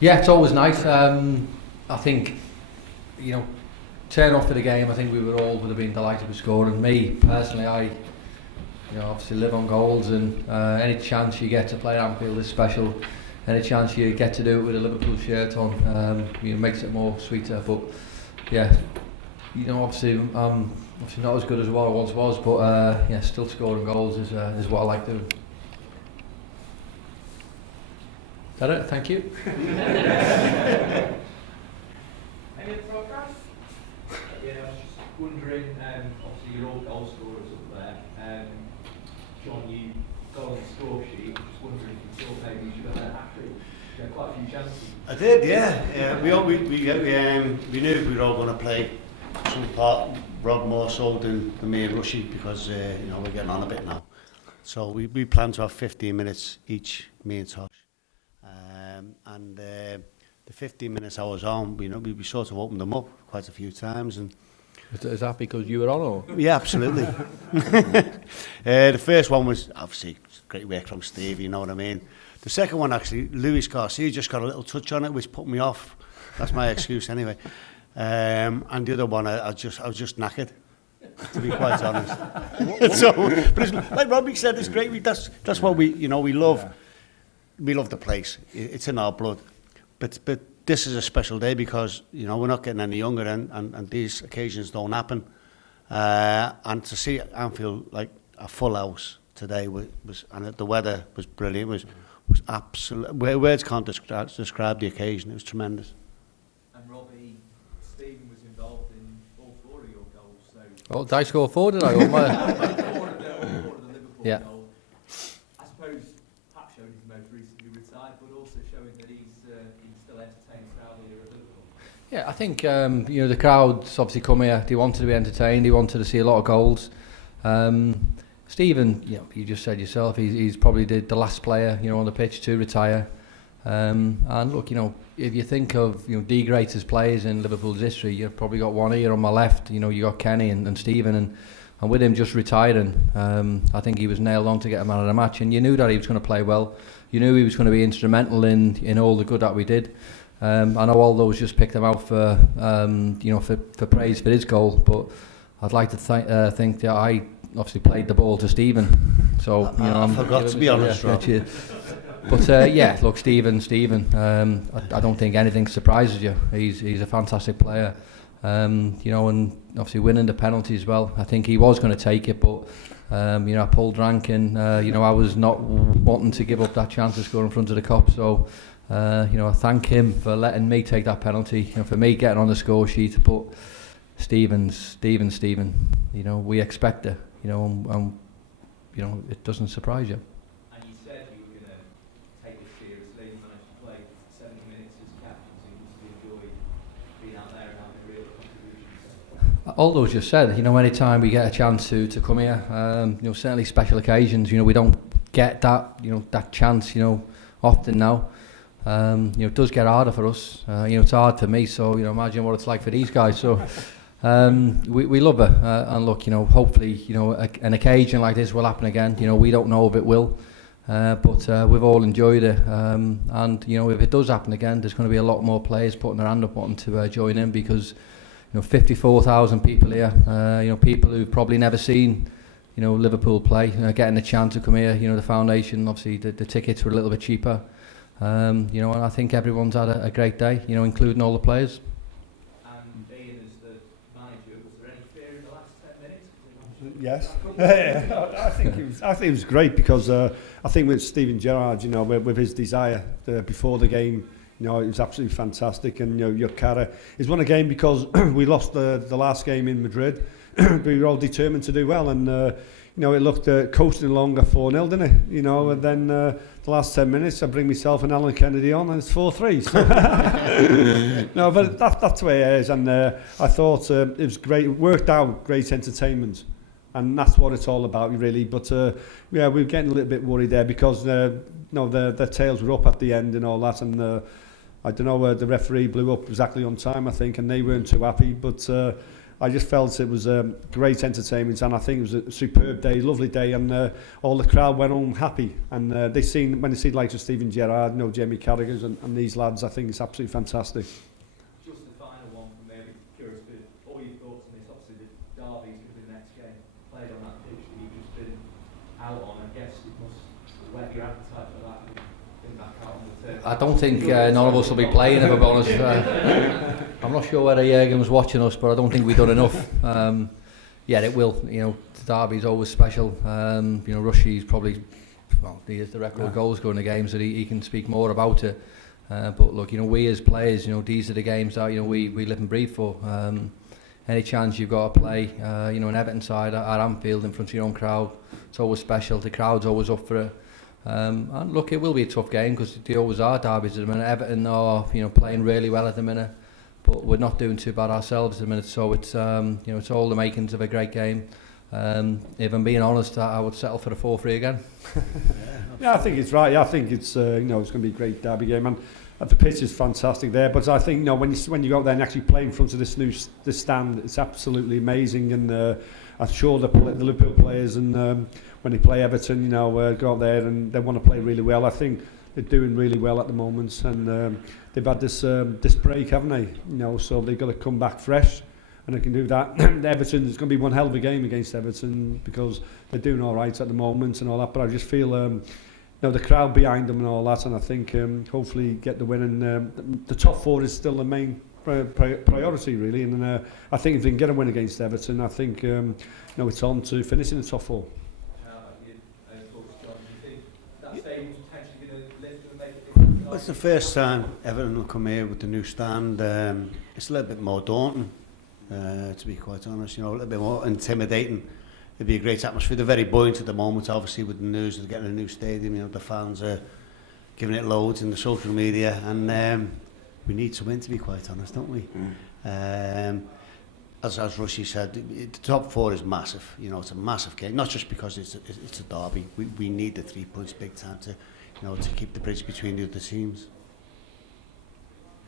Yeah, it's always nice. I think, turn off for the game. I think we would have been delighted with scoring. Me personally, I obviously live on goals, and any chance you get to play at Anfield is special. Any chance you get to do it with a Liverpool shirt on, makes it more sweeter. But yeah, obviously not as good as what I once was, but still scoring goals is what I like doing. Is that it? Thank you. Any other progress? Yeah, I was just wondering, obviously you're all goal scorers up there. John, you got on the score sheet. I'm just wondering if you thought maybe you should have had a hat-trick. You had quite a few chances. I did, yeah. We knew we were all going to play some part, Rob more so than me and Rushy, because we're getting on a bit now. So we planned to have 15 minutes each, me and Tosh. And the 15 minutes I was on, we sort of opened them up quite a few times. And is that because you were on, or? Yeah, absolutely. The first one was obviously great work from Stevie, you know what I mean. The second one, actually, Luis Garcia just got a little touch on it, which put me off. That's my excuse anyway. And the other one, I was just knackered, to be quite honest. But it's, like Robbie said, it's great. That's what we love. Yeah. We love the place. It's in our blood. But this is a special day because we're not getting any younger, and these occasions don't happen. And to see Anfield like a full house today was and the weather was brilliant. Was absolutely, words can't describe the occasion. It was tremendous. And Robbie, Stephen was involved in all four of your goals. So. Oh, did I score 4? Did I? All four of the Liverpool goals. I suppose perhaps showing he's most recently retired, but also showing that he's still entertained crowd here at Liverpool. Yeah, I think the crowds obviously come here. They wanted to be entertained. They wanted to see a lot of goals. Stephen, you just said yourself, he's probably the last player on the pitch to retire. And look, if you think of the greatest players in Liverpool's history, you've probably got one here on my left. You got Kenny and Stephen, and with him just retiring, I think he was nailed on to get a man of the match, and you knew that he was going to play well. You knew he was going to be instrumental in all the good that we did. I know all those just picked him out for praise for his goal, but I'd like to think that I obviously played the ball to Stephen. So I forgot, to be honest, Rob. But look, Stephen. I don't think anything surprises you. He's a fantastic player. And obviously winning the penalty as well. I think he was going to take it, but I pulled rank, and I was not wanting to give up that chance to score in front of the Kop. So I thank him for letting me take that penalty, for me getting on the score sheet. But Stephen. We expect it. And it doesn't surprise you. And you said you were going to take this seriously. You managed to play 70 minutes as captain, so you must have enjoyed being out there and having a real contribution. All those just said, anytime we get a chance to come here, certainly special occasions, we don't get that, that chance, often now. It does get harder for us. It's hard for me, so imagine what it's like for these guys. So we love it, and look, hopefully, an occasion like this will happen again. We don't know if it will, but we've all enjoyed it. And if it does happen again, there's going to be a lot more players putting their hand up wanting to join in, because 54,000 people here, people who've probably never seen Liverpool play, getting a chance to come here. The foundation, obviously the tickets were a little bit cheaper, and I think everyone's had a great day, including all the players. And being as the manager, was there any fear in the last 10 minutes? Yes. I think it was great, because I think with Steven Gerrard, with his desire before the game, it was absolutely fantastic. And your cara is won a game because we lost the last game in Madrid. We were all determined to do well, and it looked coasting along at 4-0, didn't it? And then the last 10 minutes, I bring myself and Alan Kennedy on, and it's 4-3. No, but that's the way it is, and I thought it was great. It worked out, great entertainment, and that's what it's all about, really. But we were getting a little bit worried there, because their tails were up at the end and all that, and I don't know, the referee blew up exactly on time, I think, and they weren't too happy. But I just felt it was great entertainment, and I think it was a superb day, lovely day, and all the crowd went home happy. And when they see like Steven Gerrard, Jamie Carragher and these lads, I think it's absolutely fantastic. Just the final one from maybe curious for all your thoughts on this. Obviously, the derby's going to be the next game played on that pitch that you've just been out on. I guess it must whet your appetite for that. Back out on the turf. I don't think none of us will be playing, if I'm honest. I'm not sure whether Jürgen was watching us, but I don't think we've done enough. Yeah, it will. The derby's always special. Rushy's probably, he has the record goals going to games that he can speak more about it. But look, we as players, these are the games that we live and breathe for. Any chance you've got to play, an Everton side at Anfield in front of your own crowd, it's always special. The crowd's always up for it. And look, it will be a tough game because they always are derbies at the minute. Everton are playing really well at the minute, but we're not doing too bad ourselves at the minute. So it's it's all the makings of a great game. If I'm being honest, I would settle for a 4-3 again. Yeah, I think it's right. I think it's it's going to be a great derby game, and the pitch is fantastic there. But I think when you go out there and actually play in front of this stand, it's absolutely amazing. And I'm sure the Liverpool players and when they play Everton, go out there and they want to play really well. I think they're doing really well at the moment, and they've had this break, haven't they? So they've got to come back fresh, and they can do that. Everton, it's going to be one hell of a game against Everton because they're doing all right at the moment and all that. But I just feel the crowd behind them and all that, and I think hopefully get the win. And the top four is still the main priority, really. And I think if they can get a win against Everton, I think it's on to finish in the top four. It's the first time Everton will come here with the new stand. It's a little bit more daunting, to be quite honest. A little bit more intimidating. It'd be a great atmosphere. They're very buoyant at the moment, obviously, with the news of getting a new stadium. The fans are giving it loads in the social media, and we need to win, to be quite honest, don't we? As Rushy said, the top four is massive. It's a massive game, not just because it's a derby. We need the 3 points big time to keep the bridge between the other teams.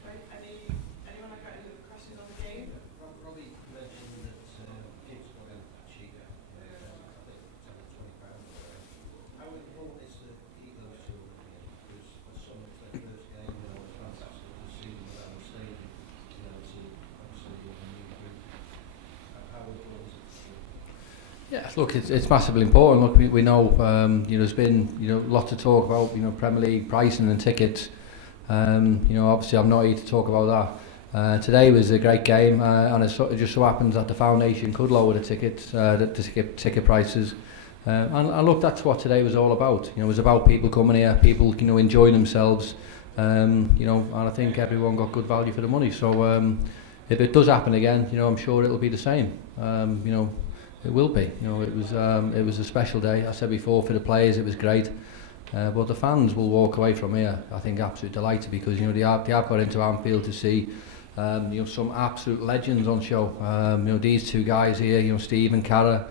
Right, anyone got any questions on the game? Robbie mentioned that kids were going to cheaper. I think £20. How important is to keep those children here? Because for some it's their first game, it's fantastic to see them around the stadium, to obviously a new group. How important is it? Yeah, look, it's massively important. Look, we know there's been lots of talk about Premier League pricing and tickets. Obviously I'm not here to talk about that. Today was a great game, and it just so happens that the foundation could lower the tickets, ticket prices. And look, that's what today was all about. It was about people coming here, people enjoying themselves. And I think everyone got good value for the money. So if it does happen again, I'm sure it'll be the same. It will be. It was a special day. I said before, for the players it was great, but the fans will walk away from here, I think, absolutely delighted, because they have got into Anfield to see some absolute legends on show. These two guys here, Steve and Cara,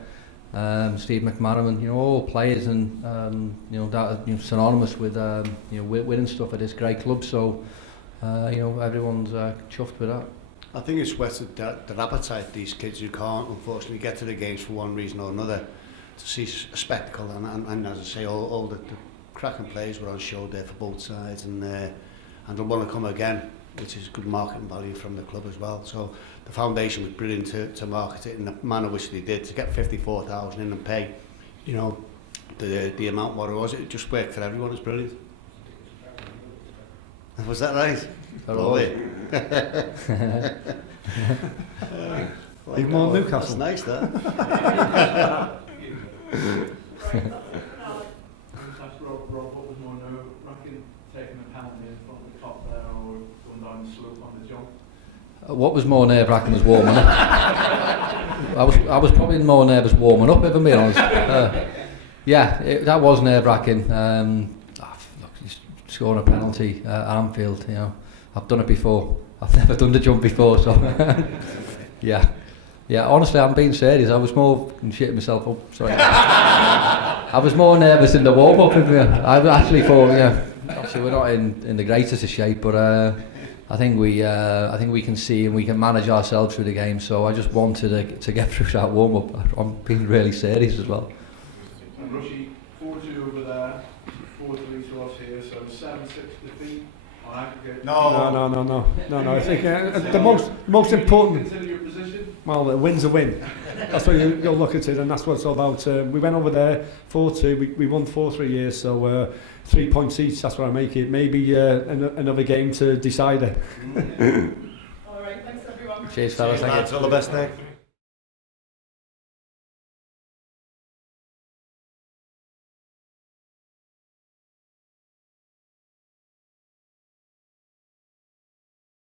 Steve McManaman, all players and that are synonymous with winning stuff at this great club. So everyone's chuffed with that. I think it's whetted their appetite, these kids who can't unfortunately get to the games for one reason or another, to see a spectacle, and as I say, all the cracking players were on show there for both sides, and they'll want to come again, which is good marketing value from the club as well. So the foundation was brilliant to market it in the manner which they did, to get 54,000 in and pay the amount what it was. It just worked for everyone. It's brilliant. Was that right? Even more Newcastle. That's nice, that. Rob, what was more nerve-wracking, taking a penalty in front of the top there, or going down the slope on the jump? What was more nerve-wracking was warming up. I was probably more nervous warming up, if I'm being honest. That was nerve-wracking. Look, scoring a penalty at Anfield, I've done it before. I've never done the jump before, so yeah. Honestly, I'm being serious. I was more shitting myself up. Sorry. I was more nervous in the warm-up. I actually thought, obviously we're not in the greatest of shape, but I I think we can see and we can manage ourselves through the game. So I just wanted to get through that warm up. I'm being really serious as well. And Rushy, 4-2 over there, 4-3 to us here, so 7-6 defeat on aggregate. No. I think the most important. Consider your position. Well, a win's a win. That's what you'll look at it, and that's what it's all about. We went over there 4-2. We won 4-3 years, so 3 points each. That's what I make it. Maybe another game to decide it. All right, thanks everyone. Cheers, fellas. Thank you. All the best, Nick.